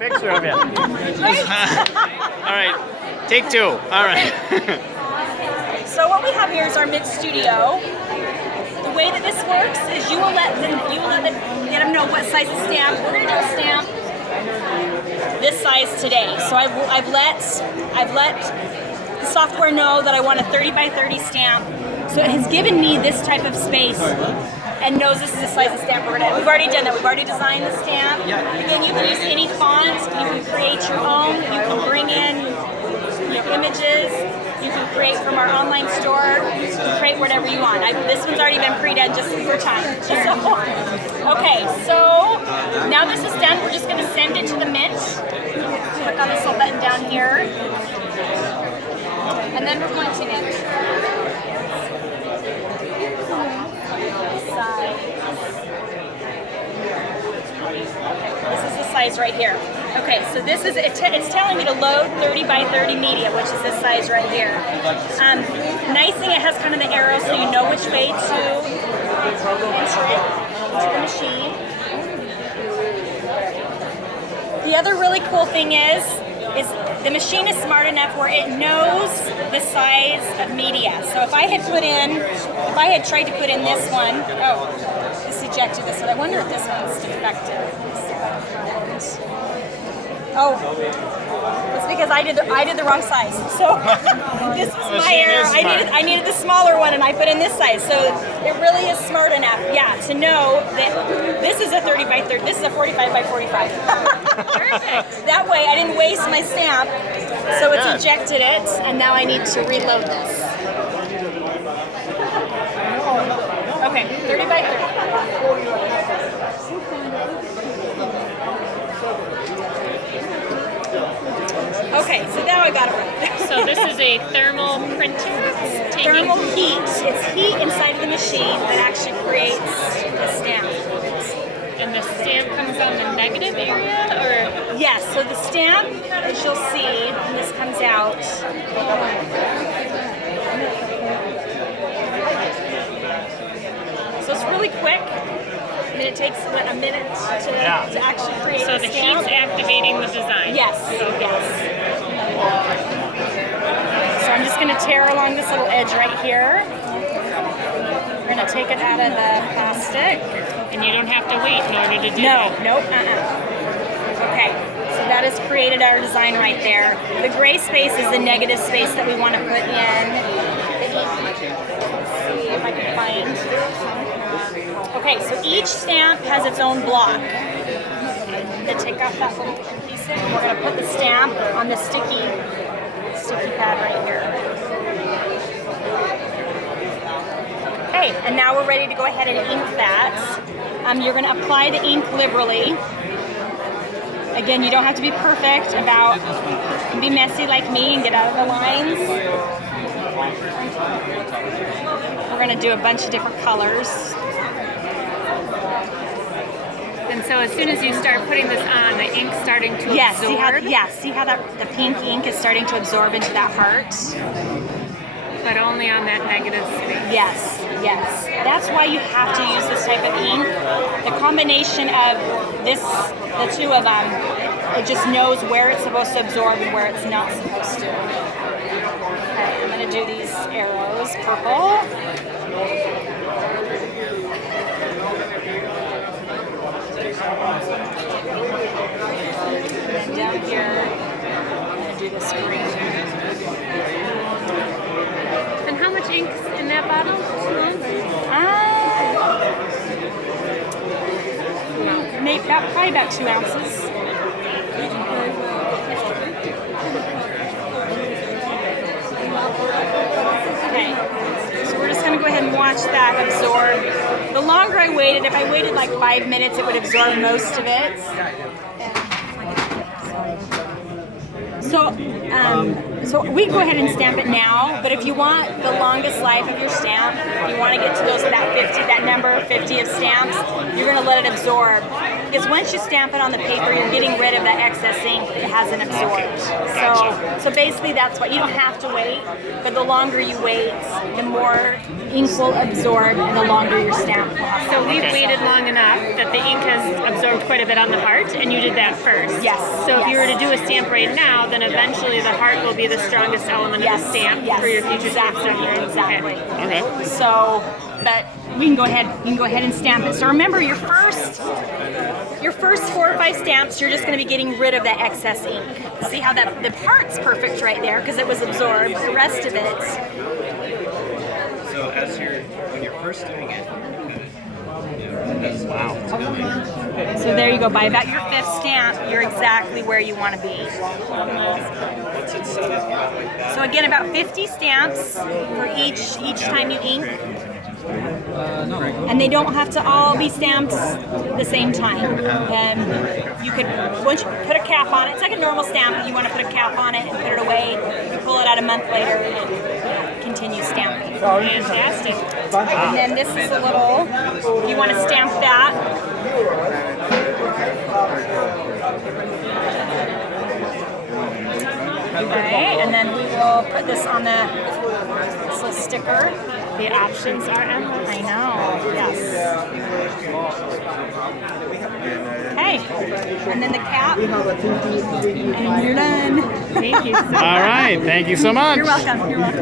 picture of you. Right? All right, take two. All right. So what we have here is our mix studio. The way that this works is you will let them know what size of stamp. We're going to do a stamp this size today. So I've let the software know that I want a 30 by 30 stamp. So it has given me this type of space and knows this is the size of stamp we're going to have. We've already done that. We've already designed the stamp. Again, you can use any font. You can create your own. You can bring in images. You can create from our online store. You can create whatever you want. This one's already been pre-done just for time. Okay, so now this is done. We're just going to send it to the mint. Click on this little button down here. And then we're going to enter size. This is the size right here. Okay, so this is it's telling me to load 30 by 30 media, which is this size right here. Nice thing, it has kind of the arrow so you know which way to enter it into the machine. The other really cool thing is the machine is smart enough where it knows the size of media. So if I had tried to put in this one, this ejected this one. I wonder if this one's defective. Oh, it's because I did the wrong size. So this was my error. I needed the smaller one, and I put in this size. So it really is smart enough, to know that this is a 30 by 30. This is a 45 by 45. Perfect. That way, I didn't waste my stamp. So it's ejected it, and now I need to reload this. Okay, 30 by 30. Okay, so now I got it right. So this is a thermal printer? Thermal heat. It's heat inside of the machine that actually creates the stamp. And the stamp comes on the negative area, or? Yes, so the stamp, as you'll see, when this comes out, so it's really quick. I mean, it takes a minute to actually create So the heat's activating the design? Yes, yes. So I'm just going to tear along this little edge right here. We're going to take it out of the plastic. And you don't have to wait in order to do that? Nope. Okay, so that has created our design right there. The gray space is the negative space that we want to put in. Let's see if I can find. Okay, so each stamp has its own block. I'm going to take off that little piece and we're going to put the stamp on the sticky pad right here. Okay, and now we're ready to go ahead and ink that. You're going to apply the ink liberally. Again, you don't have to be perfect you can be messy like me and get out of the lines. We're going to do a bunch of different colors. And so as soon as you start putting this on, the ink's starting to absorb? See how the pink ink is starting to absorb into that heart? But only on that negative space? Yes. That's why you have to use this type of ink. The combination of the two of them, it just knows where it's supposed to absorb and where it's not supposed to. Okay, I'm going to do these arrows, purple. And down here, I'm going to do this green. And how much ink's in that bottle? 2 ounces? Maybe probably about 2 ounces. Okay, so we're just going to go ahead and watch that absorb. The longer I waited, if I waited like 5 minutes, it would absorb most of it. So we can go ahead and stamp it now, but if you want the longest life of your stamp, if you want to get to that number 50 of stamps, you're going to let it absorb. Because once you stamp it on the paper, you're getting rid of that excess ink that hasn't absorbed. Okay, gotcha. So basically that's what, you don't have to wait, but the longer you wait, the more ink will absorb and the longer your stamp lasts. So we've waited long enough that the ink has absorbed quite a bit on the heart, and you did that first. Yes. So if you were yes. to do a stamp right now, then eventually the heart will be the strongest element of the stamp for your future stamp number. Exactly. Okay. So, but we can go ahead. You can go ahead and stamp it. So remember, your first 4 or 5 stamps, you're just going to be getting rid of that excess ink. See how that the part's perfect right there because it was absorbed. The rest of it. So when you're first doing it, Wow. So there you go. By about your 5th stamp, you're exactly where you want to be. once it's set up about like that, So again, about 50 stamps for each time you ink. And they don't have to all be stamped the same time. You could, once you put a cap on it, it's like a normal stamp, but you want to put a cap on it and put it away. You pull it out a month later and continue stamping. Fantastic. And then this is a little, you want to stamp that. Okay, and then we will put this on this little sticker. The options are endless. I know, yes. Okay, and then the cap, and you're done. Thank you so much. All right. Thank you so much. You're welcome. You're welcome.